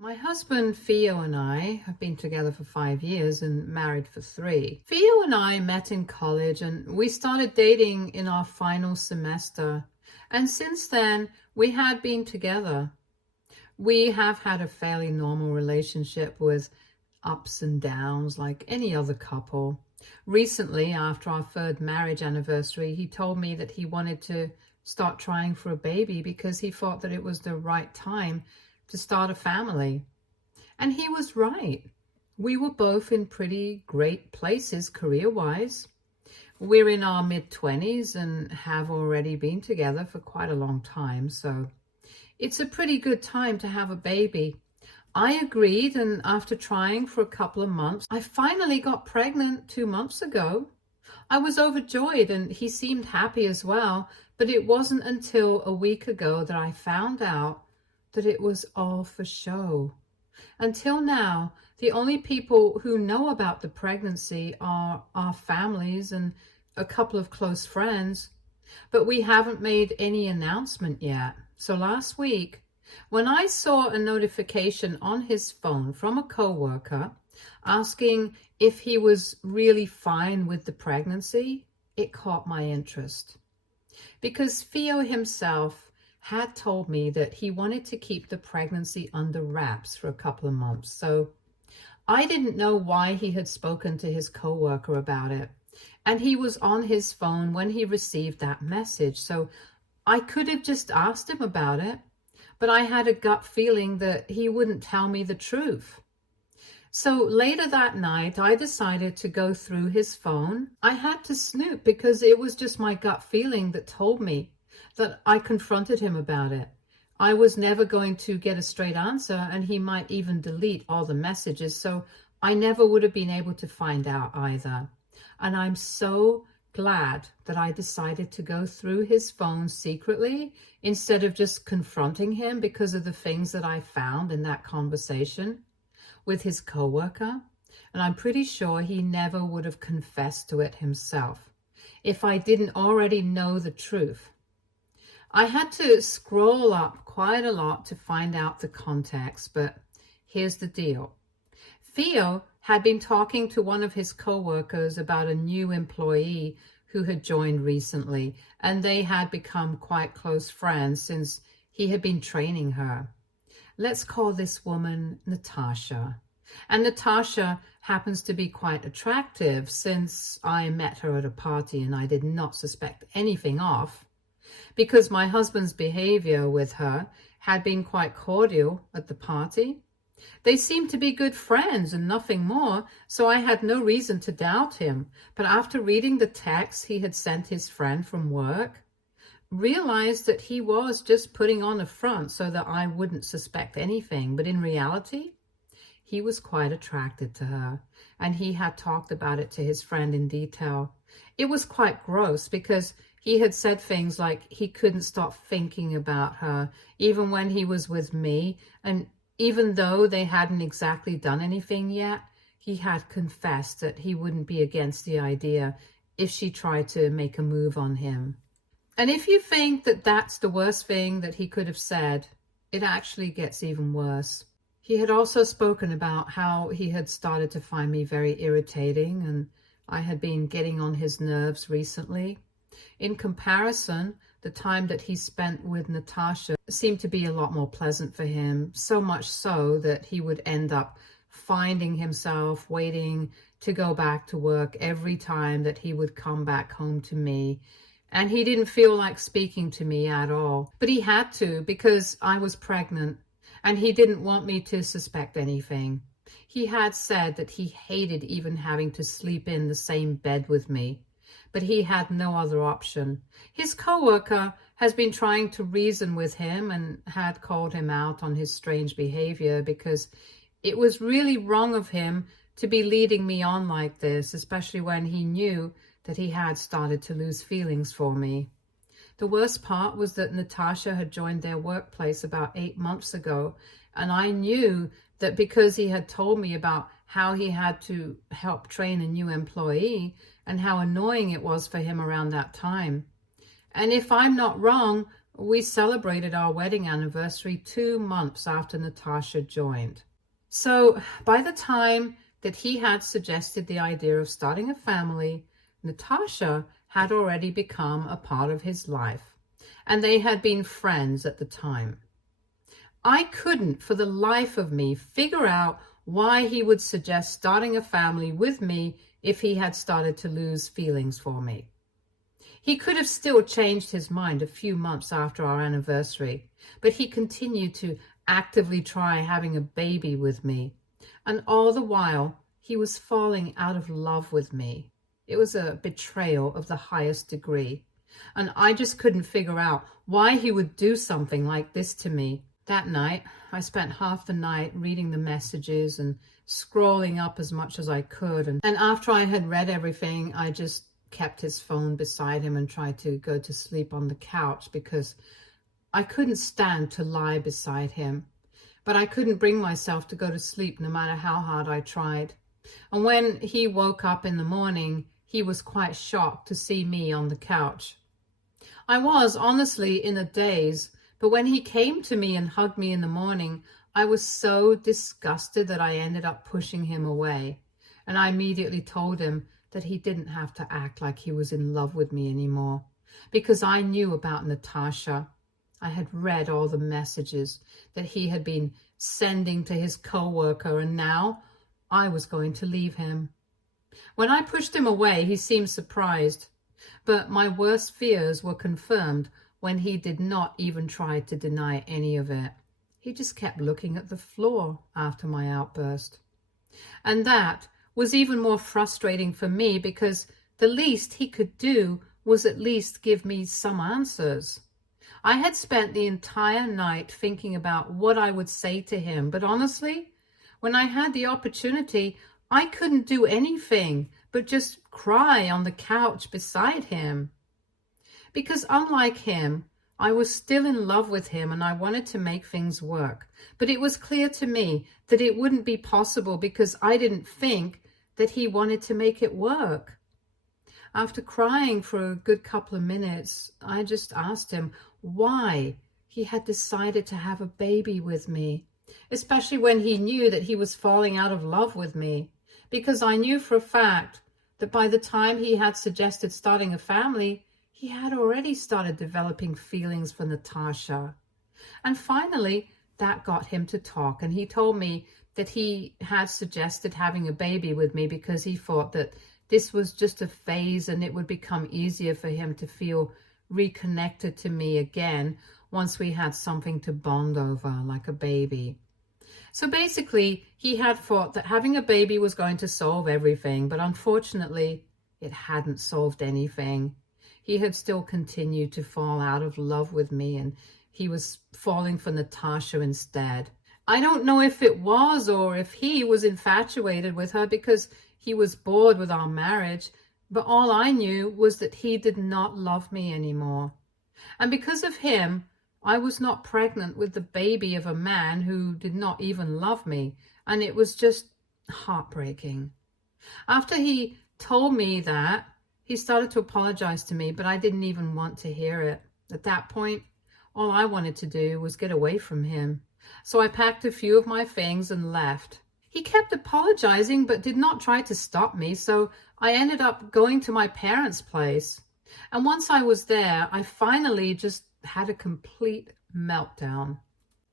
My husband Theo and I have been together for 5 years and married for 3. Theo and I met in college and we started dating in our final semester. And since then, we had been together. We have had a fairly normal relationship with ups and downs like any other couple. Recently, after our third marriage anniversary, he told me that he wanted to start trying for a baby because he thought that it was the right time to start a family. And he was right. We were both in pretty great places career-wise. We're in our mid-20s and have already been together for quite a long time, so it's a pretty good time to have a baby. I agreed, and after trying for a couple of months, I finally got pregnant 2 months ago. I was overjoyed and he seemed happy as well, but it wasn't until a week ago that I found out that it was all for show. Until now, the only people who know about the pregnancy are our families and a couple of close friends, but we haven't made any announcement yet. So last week, when I saw a notification on his phone from a coworker asking if he was really fine with the pregnancy, it caught my interest. Because Theo himself had told me that he wanted to keep the pregnancy under wraps for a couple of months. So I didn't know why he had spoken to his coworker about it. And he was on his phone when he received that message. So I could have just asked him about it, but I had a gut feeling that he wouldn't tell me the truth. So later that night, I decided to go through his phone. I had to snoop because it was just my gut feeling that told me that I confronted him about it. I was never going to get a straight answer, and he might even delete all the messages, so I never would have been able to find out either. And I'm so glad that I decided to go through his phone secretly instead of just confronting him because of the things that I found in that conversation with his coworker. And I'm pretty sure he never would have confessed to it himself if I didn't already know the truth. I had to scroll up quite a lot to find out the context, but here's the deal. Theo had been talking to one of his coworkers about a new employee who had joined recently, and they had become quite close friends since he had been training her. Let's call this woman Natasha. And Natasha happens to be quite attractive since I met her at a party and I did not suspect anything of, because my husband's behavior with her had been quite cordial at the party. They seemed to be good friends and nothing more, so I had no reason to doubt him. But after reading the text he had sent his friend from work, realized that he was just putting on a front so that I wouldn't suspect anything. But in reality, he was quite attracted to her, and he had talked about it to his friend in detail. It was quite gross because he had said things like he couldn't stop thinking about her even when he was with me, and even though they hadn't exactly done anything yet, he had confessed that he wouldn't be against the idea if she tried to make a move on him. And if you think that that's the worst thing that he could have said, it actually gets even worse. He had also spoken about how he had started to find me very irritating and I had been getting on his nerves recently. In comparison, the time that he spent with Natasha seemed to be a lot more pleasant for him, so much so that he would end up finding himself waiting to go back to work every time that he would come back home to me. And he didn't feel like speaking to me at all. But he had to because I was pregnant and he didn't want me to suspect anything. He had said that he hated even having to sleep in the same bed with me, but he had no other option. His coworker has been trying to reason with him and had called him out on his strange behavior because it was really wrong of him to be leading me on like this, especially when he knew that he had started to lose feelings for me. The worst part was that Natasha had joined their workplace about 8 months ago, and I knew that because he had told me about how he had to help train a new employee and how annoying it was for him around that time. And if I'm not wrong, We celebrated our wedding anniversary 2 months after Natasha joined. So by the time that he had suggested the idea of starting a family, Natasha had already become a part of his life, and they had been friends at the time. I couldn't for the life of me figure out why he would suggest starting a family with me if he had started to lose feelings for me. He could have still changed his mind a few months after our anniversary, but he continued to actively try having a baby with me. And all the while, he was falling out of love with me. It was a betrayal of the highest degree. And I just couldn't figure out why he would do something like this to me. That night, I spent half the night reading the messages and scrolling up as much as I could. And after I had read everything, I just kept his phone beside him and tried to go to sleep on the couch because I couldn't stand to lie beside him. But I couldn't bring myself to go to sleep no matter how hard I tried. And when he woke up in the morning, he was quite shocked to see me on the couch. I was honestly in a daze, but when he came to me and hugged me in the morning, I was so disgusted that I ended up pushing him away. And I immediately told him that he didn't have to act like he was in love with me anymore, because I knew about Natasha. I had read all the messages that he had been sending to his co-worker, and now I was going to leave him. When I pushed him away, he seemed surprised, but my worst fears were confirmed when he did not even try to deny any of it. He just kept looking at the floor after my outburst. And that was even more frustrating for me because the least he could do was at least give me some answers. I had spent the entire night thinking about what I would say to him, but honestly, when I had the opportunity, I couldn't do anything but just cry on the couch beside him. Because unlike him, I was still in love with him and I wanted to make things work. But it was clear to me that it wouldn't be possible because I didn't think that he wanted to make it work. After crying for a good couple of minutes, I just asked him why he had decided to have a baby with me, especially when he knew that he was falling out of love with me, because I knew for a fact that by the time he had suggested starting a family, he had already started developing feelings for Natasha. And finally, that got him to talk, and he told me that he had suggested having a baby with me because he thought that this was just a phase and it would become easier for him to feel reconnected to me again once we had something to bond over, like a baby. So basically, he had thought that having a baby was going to solve everything, but unfortunately, it hadn't solved anything. He had still continued to fall out of love with me, and he was falling for Natasha instead. I don't know if it was or if he was infatuated with her because he was bored with our marriage, but all I knew was that he did not love me anymore. And because of him, I was not pregnant with the baby of a man who did not even love me, and it was just heartbreaking. After he told me that, he started to apologize to me, but I didn't even want to hear it. At that point, all I wanted to do was get away from him. So I packed a few of my things and left. He kept apologizing, but did not try to stop me, so I ended up going to my parents' place. And once I was there, I finally just had a complete meltdown.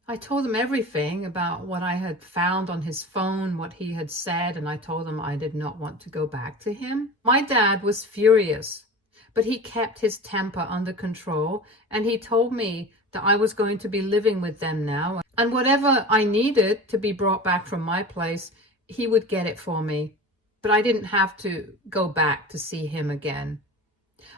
I told them everything about what I had found on his phone, what he had said, and I told them I did not want to go back to him. My dad was furious, but he kept his temper under control, and he told me that I was going to be living with them now, and whatever I needed to be brought back from my place, he would get it for me. But I didn't have to go back to see him again.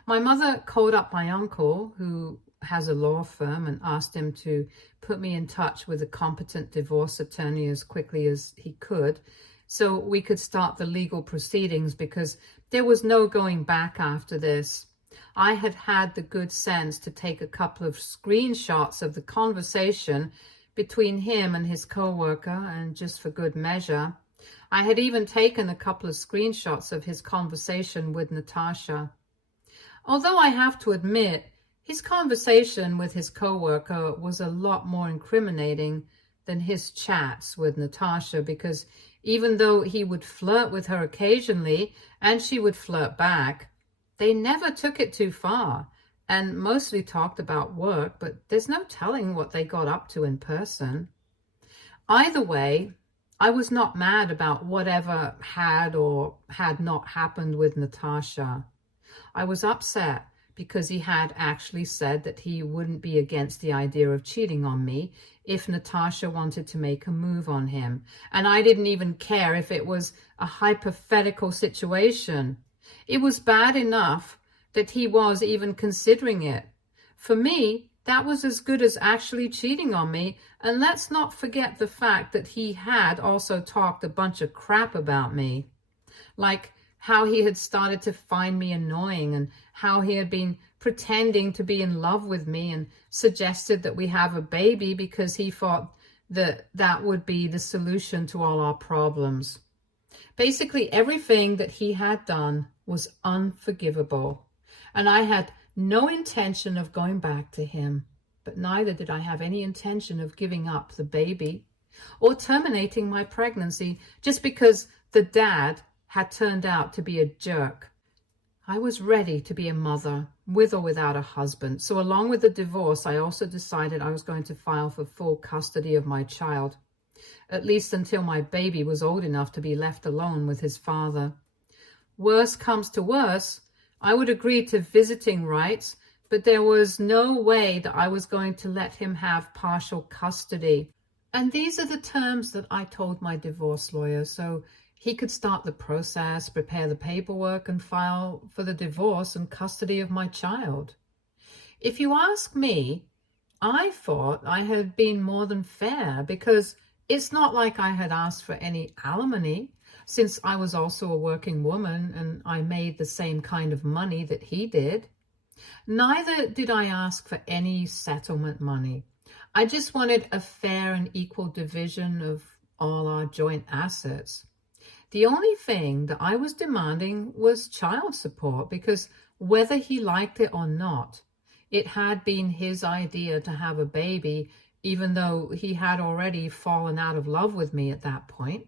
My mother called up my uncle, who has a law firm, and asked him to put me in touch with a competent divorce attorney as quickly as he could so we could start the legal proceedings, because there was no going back after this. I had had the good sense to take a couple of screenshots of the conversation between him and his co-worker, and just for good measure, I had even taken a couple of screenshots of his conversation with Natasha. Although I have to admit, His conversation with his coworker was a lot more incriminating than his chats with Natasha, because even though he would flirt with her occasionally and she would flirt back, they never took it too far and mostly talked about work, but there's no telling what they got up to in person. Either way, I was not mad about whatever had or had not happened with Natasha. I was upset because he had actually said that he wouldn't be against the idea of cheating on me if Natasha wanted to make a move on him. And I didn't even care if it was a hypothetical situation. It was bad enough that he was even considering it. For me, that was as good as actually cheating on me. And let's not forget the fact that he had also talked a bunch of crap about me. Like how he had started to find me annoying and how he had been pretending to be in love with me and suggested that we have a baby because he thought that that would be the solution to all our problems. Basically, everything that he had done was unforgivable, and I had no intention of going back to him, but neither did I have any intention of giving up the baby or terminating my pregnancy just because the dad had turned out to be a jerk. I was ready to be a mother, with or without a husband. So along with the divorce, I also decided I was going to file for full custody of my child, at least until my baby was old enough to be left alone with his father. Worst comes to worst, I would agree to visiting rights, but there was no way that I was going to let him have partial custody. And these are the terms that I told my divorce lawyer, so he could start the process, prepare the paperwork, and file for the divorce and custody of my child. If you ask me, I thought I had been more than fair, because it's not like I had asked for any alimony, since I was also a working woman and I made the same kind of money that he did. Neither did I ask for any settlement money. I just wanted a fair and equal division of all our joint assets. The only thing that I was demanding was child support, because whether he liked it or not, it had been his idea to have a baby, even though he had already fallen out of love with me at that point.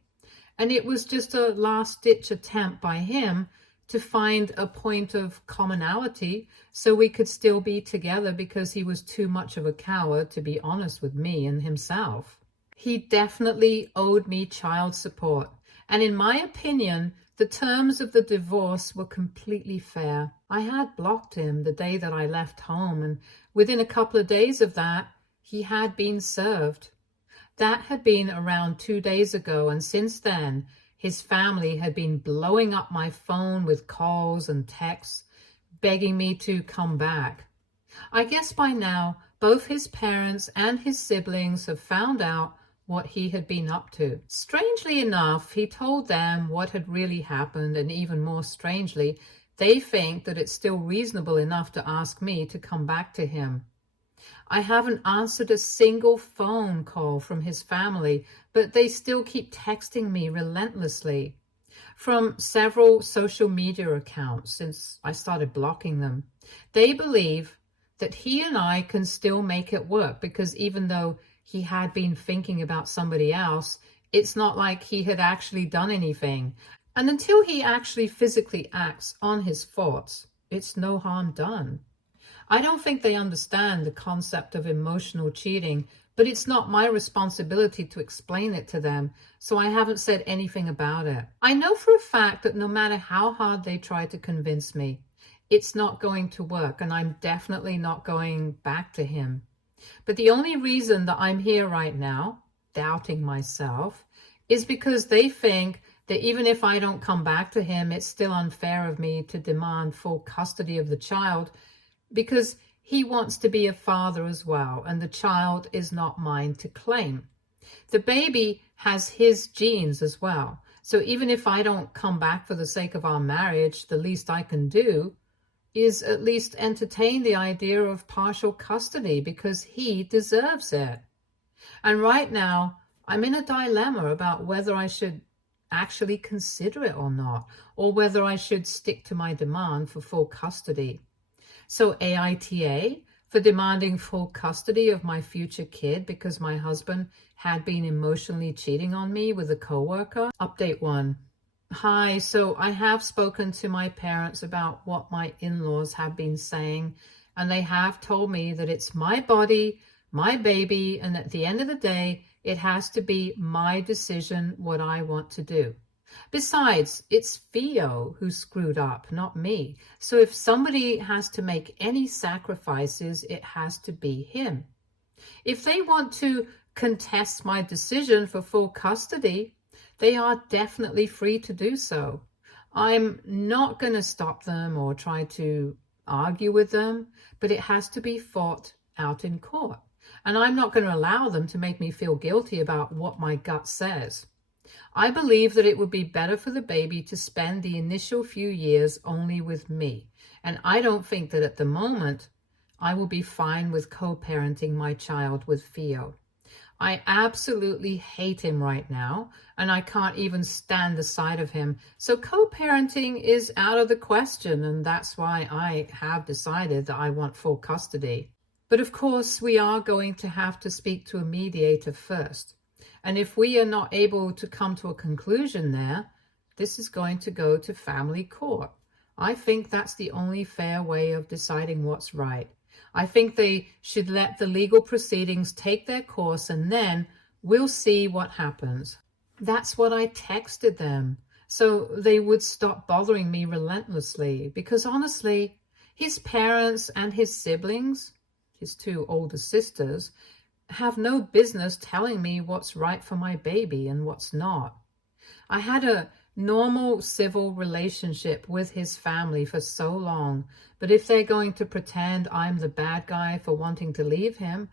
And it was just a last-ditch attempt by him to find a point of commonality so we could still be together, because he was too much of a coward to be honest with me and himself. He definitely owed me child support. And in my opinion, the terms of the divorce were completely fair. I had blocked him the day that I left home, and within a couple of days of that, he had been served. That had been around 2 days ago, and since then, his family had been blowing up my phone with calls and texts, begging me to come back. I guess by now, both his parents and his siblings have found out what he had been up to. Strangely enough, he told them what had really happened, and even more strangely, they think that it's still reasonable enough to ask me to come back to him. I haven't answered a single phone call from his family, but they still keep texting me relentlessly from several social media accounts since I started blocking them. They believe that he and I can still make it work, because even though he had been thinking about somebody else, it's not like he had actually done anything. And until he actually physically acts on his thoughts, it's no harm done. I don't think they understand the concept of emotional cheating, but it's not my responsibility to explain it to them, so I haven't said anything about it. I know for a fact that no matter how hard they try to convince me, it's not going to work, and I'm definitely not going back to him. But the only reason that I'm here right now, doubting myself, is because they think that even if I don't come back to him, it's still unfair of me to demand full custody of the child, because he wants to be a father as well, and the child is not mine to claim. The baby has his genes as well. So even if I don't come back for the sake of our marriage, the least I can do is at least entertain the idea of partial custody, because he deserves it. And right now, I'm in a dilemma about whether I should actually consider it or not, or whether I should stick to my demand for full custody. So AITA for demanding full custody of my future kid because my husband had been emotionally cheating on me with a coworker. Update 1. Hi, so I have spoken to my parents about what my in-laws have been saying, and they have told me that it's my body, my baby, and at the end of the day, it has to be my decision what I want to do. Besides, it's Theo who screwed up, not me. So if somebody has to make any sacrifices, it has to be him. If they want to contest my decision for full custody, they are definitely free to do so. I'm not going to stop them or try to argue with them, but it has to be fought out in court. And I'm not going to allow them to make me feel guilty about what my gut says. I believe that it would be better for the baby to spend the initial few years only with me. And I don't think that at the moment I will be fine with co-parenting my child with Theo. I absolutely hate him right now, and I can't even stand the sight of him. So co-parenting is out of the question, and that's why I have decided that I want full custody. But of course, we are going to have to speak to a mediator first. And if we are not able to come to a conclusion there, this is going to go to family court. I think that's the only fair way of deciding what's right. I think they should let the legal proceedings take their course, and then we'll see what happens. That's what I texted them, so they would stop bothering me relentlessly, because honestly, his parents and his siblings, his 2 older sisters, have no business telling me what's right for my baby and what's not. I had a normal civil relationship with his family for so long, but if they're going to pretend I'm the bad guy for wanting to leave him,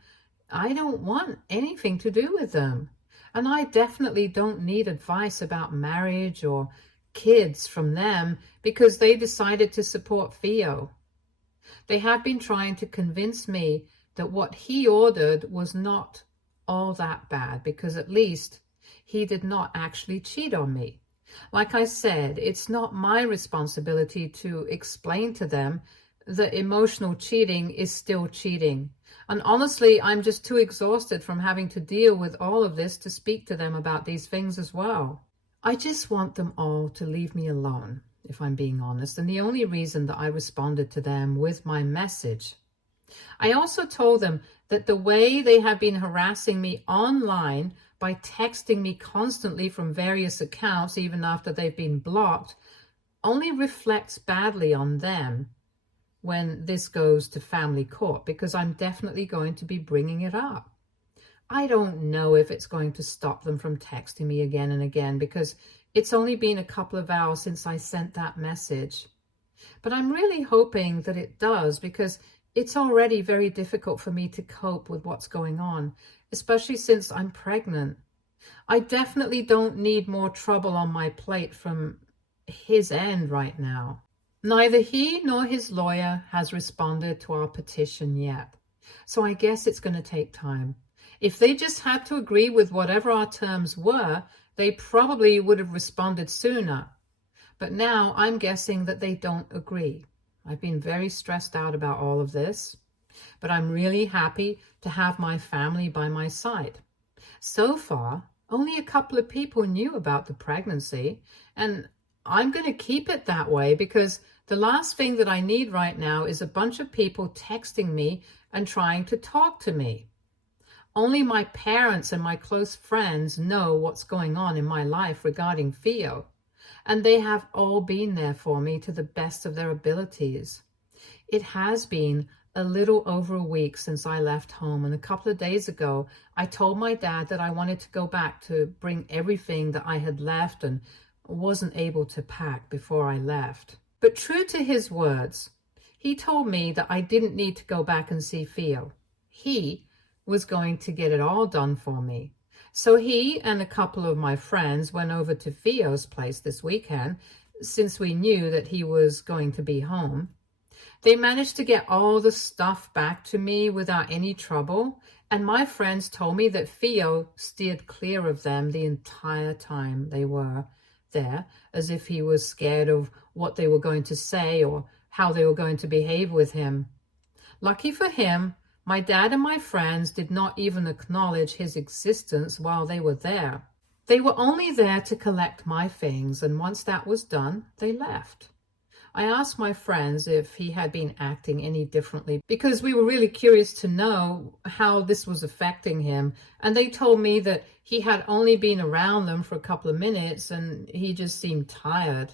I don't want anything to do with them. And I definitely don't need advice about marriage or kids from them because they decided to support Theo. They have been trying to convince me that what he ordered was not all that bad because at least he did not actually cheat on me. Like I said, it's not my responsibility to explain to them that emotional cheating is still cheating. And honestly, I'm just too exhausted from having to deal with all of this to speak to them about these things as well. I just want them all to leave me alone, if I'm being honest. And the only reason that I responded to them with my message, I also told them that the way they have been harassing me online by texting me constantly from various accounts, even after they've been blocked, only reflects badly on them when this goes to family court, because I'm definitely going to be bringing it up. I don't know if it's going to stop them from texting me again and again, because it's only been a couple of hours since I sent that message. But I'm really hoping that it does, because it's already very difficult for me to cope with what's going on, especially since I'm pregnant. I definitely don't need more trouble on my plate from his end right now. Neither he nor his lawyer has responded to our petition yet, so I guess it's going to take time. If they just had to agree with whatever our terms were, they probably would have responded sooner. But now I'm guessing that they don't agree. I've been very stressed out about all of this, but I'm really happy to have my family by my side. So far, only a couple of people knew about the pregnancy, and I'm going to keep it that way because the last thing that I need right now is a bunch of people texting me and trying to talk to me. Only my parents and my close friends know what's going on in my life regarding Theo, and they have all been there for me to the best of their abilities. It has been a little over a week since I left home, and a couple of days ago, I told my dad that I wanted to go back to bring everything that I had left and wasn't able to pack before I left. But true to his words, he told me that I didn't need to go back and see Theo. He was going to get it all done for me. So he and a couple of my friends went over to Theo's place this weekend, since we knew that he was going to be home. They managed to get all the stuff back to me without any trouble, and my friends told me that Theo steered clear of them the entire time they were there, as if he was scared of what they were going to say or how they were going to behave with him. Lucky for him, my dad and my friends did not even acknowledge his existence while they were there. They were only there to collect my things, and once that was done, they left. I asked my friends if he had been acting any differently because we were really curious to know how this was affecting him, and they told me that he had only been around them for a couple of minutes and he just seemed tired.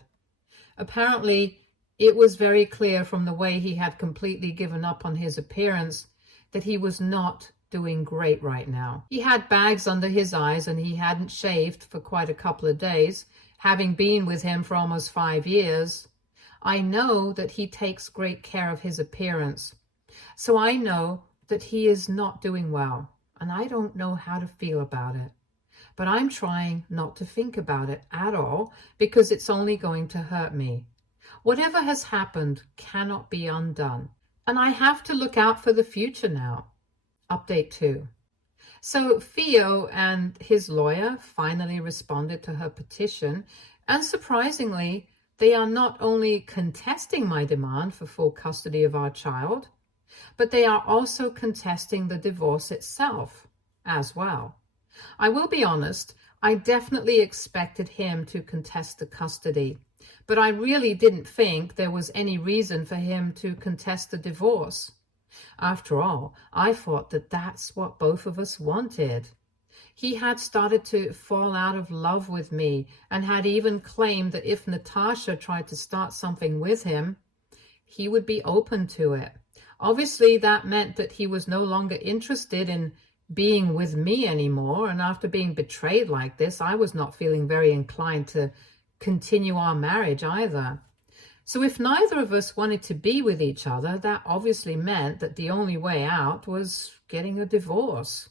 Apparently, it was very clear from the way he had completely given up on his appearance that he was not doing great right now. He had bags under his eyes and he hadn't shaved for quite a couple of days, having been with him for almost 5 years. I know that he takes great care of his appearance, so I know that he is not doing well, and I don't know how to feel about it. But I'm trying not to think about it at all because it's only going to hurt me. Whatever has happened cannot be undone, and I have to look out for the future now. Update 2. So Theo and his lawyer finally responded to her petition, and surprisingly, they are not only contesting my demand for full custody of our child, but they are also contesting the divorce itself as well. I will be honest, I definitely expected him to contest the custody, but I really didn't think there was any reason for him to contest the divorce. After all, I thought that that's what both of us wanted. He had started to fall out of love with me and had even claimed that if Natasha tried to start something with him, he would be open to it. Obviously, that meant that he was no longer interested in being with me anymore, and after being betrayed like this, I was not feeling very inclined to continue our marriage either. So if neither of us wanted to be with each other, that obviously meant that the only way out was getting a divorce.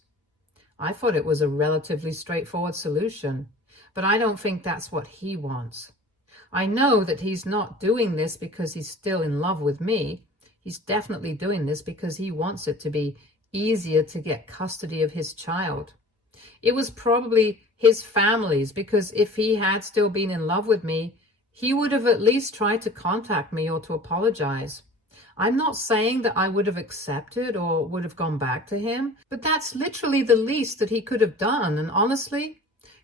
I thought it was a relatively straightforward solution, but I don't think that's what he wants. I know that he's not doing this because he's still in love with me. He's definitely doing this because he wants it to be easier to get custody of his child. It was probably his family's, because if he had still been in love with me, he would have at least tried to contact me or to apologize. I'm not saying that I would have accepted or would have gone back to him, but that's literally the least that he could have done. And honestly,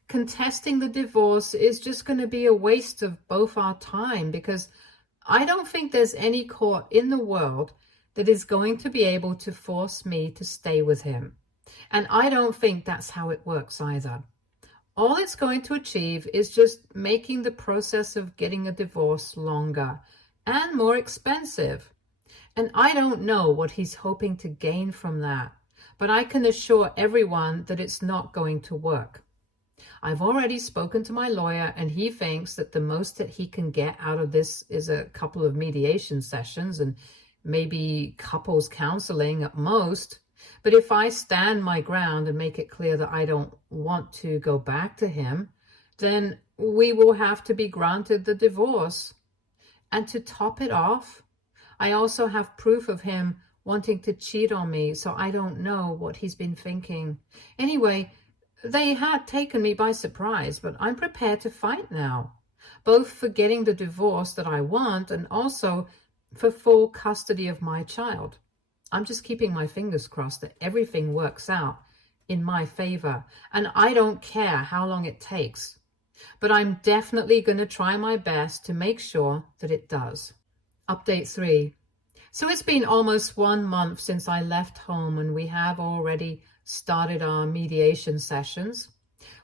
contesting the divorce is just going to be a waste of both our time, because I don't think there's any court in the world that is going to be able to force me to stay with him. And I don't think that's how it works either. All it's going to achieve is just making the process of getting a divorce longer and more expensive. And I don't know what he's hoping to gain from that, but I can assure everyone that it's not going to work. I've already spoken to my lawyer, and he thinks that the most that he can get out of this is a couple of mediation sessions and maybe couples counseling at most. But if I stand my ground and make it clear that I don't want to go back to him, then we will have to be granted the divorce. And to top it off, I also have proof of him wanting to cheat on me, so I don't know what he's been thinking. Anyway, they had taken me by surprise, but I'm prepared to fight now, both for getting the divorce that I want and also for full custody of my child. I'm just keeping my fingers crossed that everything works out in my favor, and I don't care how long it takes. But I'm definitely going to try my best to make sure that it does. Update 3. So it's been almost 1 month since I left home, and we have already started our mediation sessions.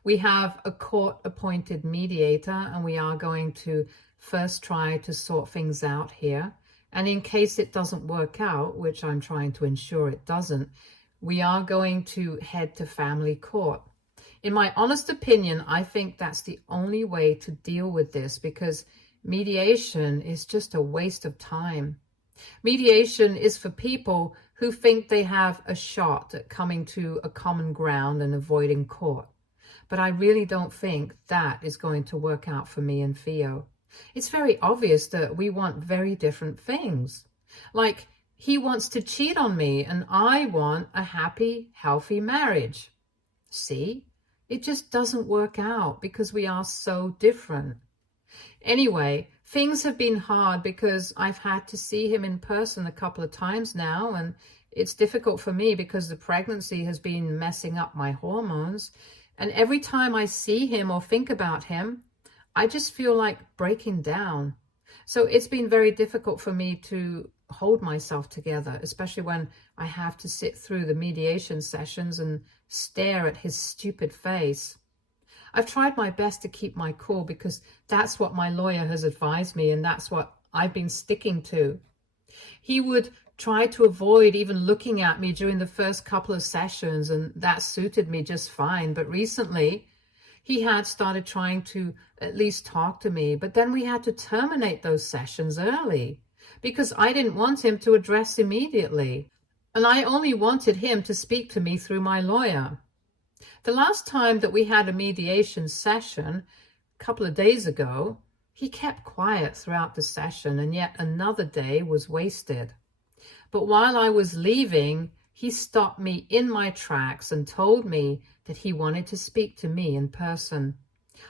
We have a court-appointed mediator, and we are going to first try to sort things out here. And in case it doesn't work out, which I'm trying to ensure it doesn't, we are going to head to family court. In my honest opinion, I think that's the only way to deal with this, because mediation is just a waste of time. Mediation is for people who think they have a shot at coming to a common ground and avoiding court. But I really don't think that is going to work out for me and Theo. It's very obvious that we want very different things. Like, he wants to cheat on me and I want a happy, healthy marriage. See? It just doesn't work out because we are so different. Anyway, things have been hard because I've had to see him in person a couple of times now, and it's difficult for me because the pregnancy has been messing up my hormones. And every time I see him or think about him, I just feel like breaking down. So it's been very difficult for me to hold myself together, especially when I have to sit through the mediation sessions and stare at his stupid face. I've tried my best to keep my cool because that's what my lawyer has advised me, and that's what I've been sticking to. He would try to avoid even looking at me during the first couple of sessions, and that suited me just fine. But recently, he had started trying to at least talk to me, but then we had to terminate those sessions early because I didn't want him to address immediately, and I only wanted him to speak to me through my lawyer. The last time that we had a mediation session, a couple of days ago, he kept quiet throughout the session, and yet another day was wasted. But while I was leaving, he stopped me in my tracks and told me that he wanted to speak to me in person.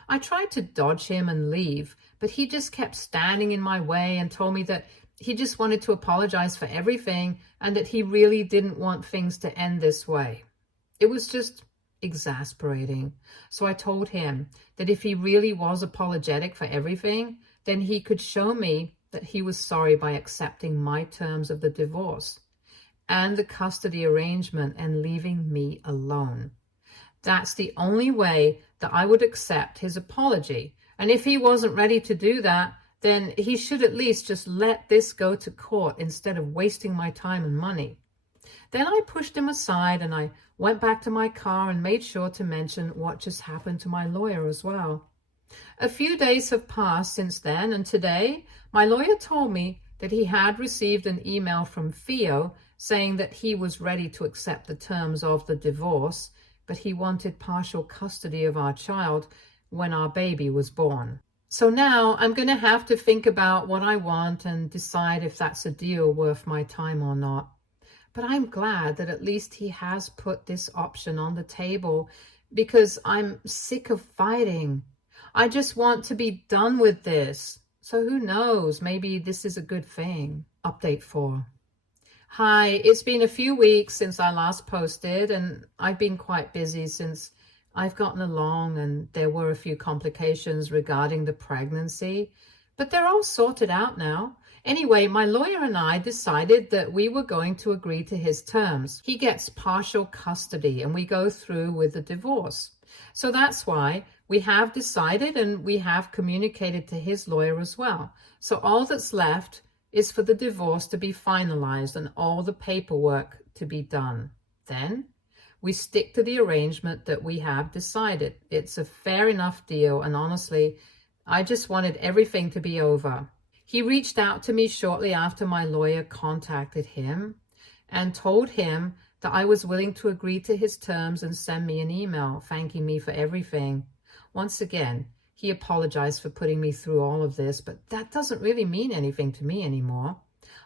I tried to dodge him and leave, but he just kept standing in my way and told me that he just wanted to apologize for everything and that he really didn't want things to end this way. It was just exasperating. So I told him that if he really was apologetic for everything, then he could show me that he was sorry by accepting my terms of the divorce and the custody arrangement and leaving me alone. That's the only way that I would accept his apology. And if he wasn't ready to do that, then he should at least just let this go to court instead of wasting my time and money. Then I pushed him aside and I went back to my car and made sure to mention what just happened to my lawyer as well. A few days have passed since then, and today my lawyer told me that he had received an email from Theo saying that he was ready to accept the terms of the divorce, but he wanted partial custody of our child when our baby was born. So now I'm going to have to think about what I want and decide if that's a deal worth my time or not. But I'm glad that at least he has put this option on the table because I'm sick of fighting. I just want to be done with this. So who knows, maybe this is a good thing. Update 4. Hi, it's been a few weeks since I last posted, and I've been quite busy since I've gotten along and there were a few complications regarding the pregnancy, but they're all sorted out now. Anyway, my lawyer and I decided that we were going to agree to his terms. He gets partial custody and we go through with the divorce. So that's why we have decided and we have communicated to his lawyer as well. So all that's left is for the divorce to be finalized and all the paperwork to be done. Then we stick to the arrangement that we have decided. It's a fair enough deal, and honestly, I just wanted everything to be over. He reached out to me shortly after my lawyer contacted him and told him that I was willing to agree to his terms and send me an email thanking me for everything. Once again, he apologized for putting me through all of this, but that doesn't really mean anything to me anymore.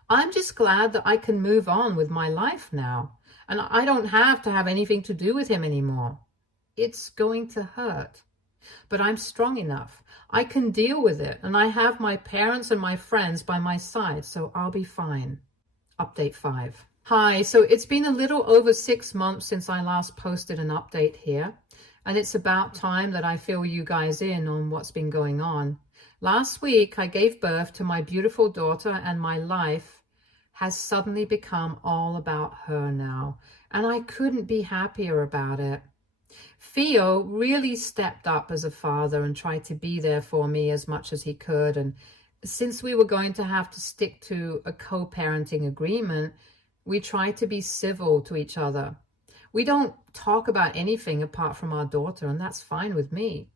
I'm just glad that I can move on with my life now, and I don't have to have anything to do with him anymore. It's going to hurt, but I'm strong enough. I can deal with it, and I have my parents and my friends by my side, so I'll be fine. Update 5. Hi, so it's been a little over 6 months since I last posted an update here, and it's about time that I fill you guys in on what's been going on. Last week, I gave birth to my beautiful daughter, and my life has suddenly become all about her now, and I couldn't be happier about it. Theo really stepped up as a father and tried to be there for me as much as he could, and since we were going to have to stick to a co-parenting agreement, we tried to be civil to each other. We don't talk about anything apart from our daughter, and that's fine with me.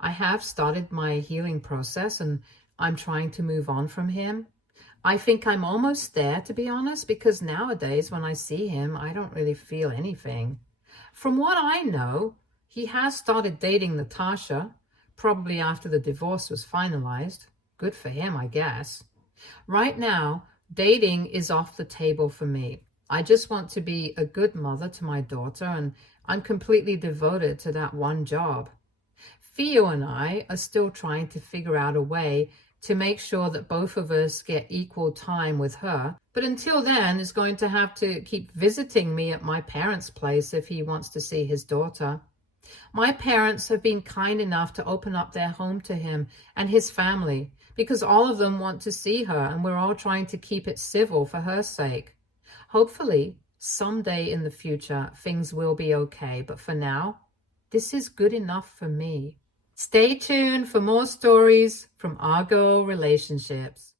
I have started my healing process, and I'm trying to move on from him. I think I'm almost there, to be honest, because nowadays when I see him, I don't really feel anything. From what I know, he has started dating Natasha, probably after the divorce was finalized. Good for him, I guess. Right now, dating is off the table for me. I just want to be a good mother to my daughter, and I'm completely devoted to that one job. Theo and I are still trying to figure out a way to make sure that both of us get equal time with her. But until then, he's going to have to keep visiting me at my parents' place if he wants to see his daughter. My parents have been kind enough to open up their home to him and his family because all of them want to see her, and we're all trying to keep it civil for her sake. Hopefully, someday in the future, things will be okay. But for now, this is good enough for me. Stay tuned for more stories from our girl relationships.